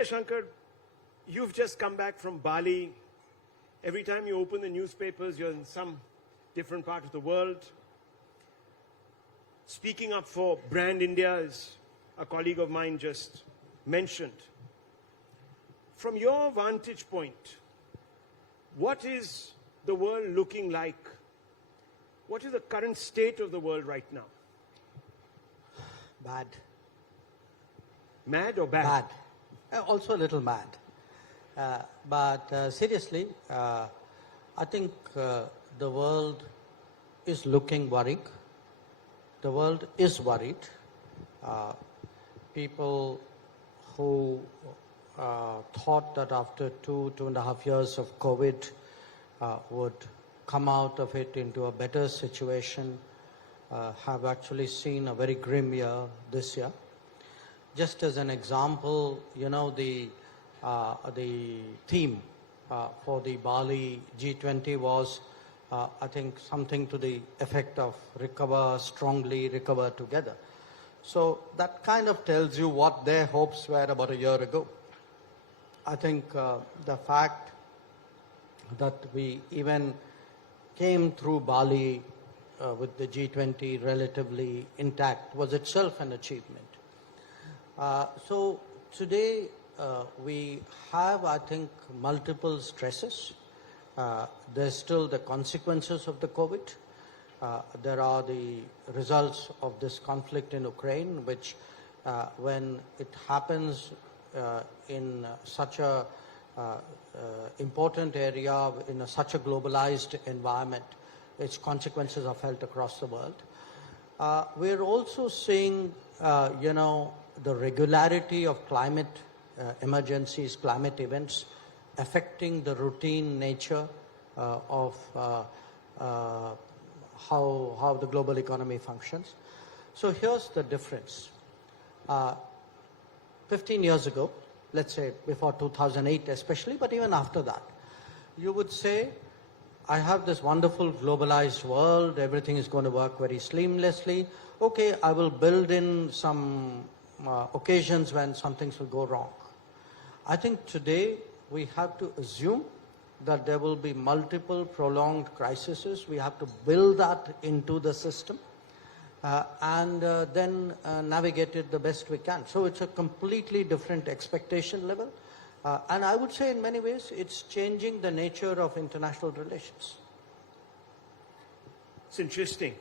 Jaishankar, you've just come back from Bali. Every time you open the newspapers, you're in some different part of the world. Speaking up for Brand India, as a colleague of mine just mentioned. From your vantage point, what is the world looking like? What is the current state of the world right now? Bad. Mad or bad? Bad. Also a little mad. But seriously, I think the world is looking worried. The world is worried. People who thought that after 2.5 years of COVID would come out of it into a better situation have actually seen a very grim year this year. Just as an example, you know, the theme for the Bali G20 was, I think, something to the effect of recover strongly, recover together. So that kind of tells you what their hopes were about a year ago. I think the fact that we even came through Bali with the G20 relatively intact was itself an achievement. So today we have, I think, multiple stresses. There's still the consequences of the COVID. There are the results of this conflict in Ukraine, which when it happens in such a important area, in such a globalized environment, its consequences are felt across the world. We're also seeing, you know, the regularity of climate emergencies, climate events affecting the routine nature of how the global economy functions. So here's the difference. 15 years ago, let's say before 2008 especially, but even after that, you would say, I have this wonderful globalized world, everything is going to work very seamlessly. Okay, I will build in some occasions when some things will go wrong. I think today we have to assume that there will be multiple prolonged crises. We have to build that into the system and then navigate it the best we can. So it's a completely different expectation level. And I would say in many ways it's changing the nature of international relations. It's interesting.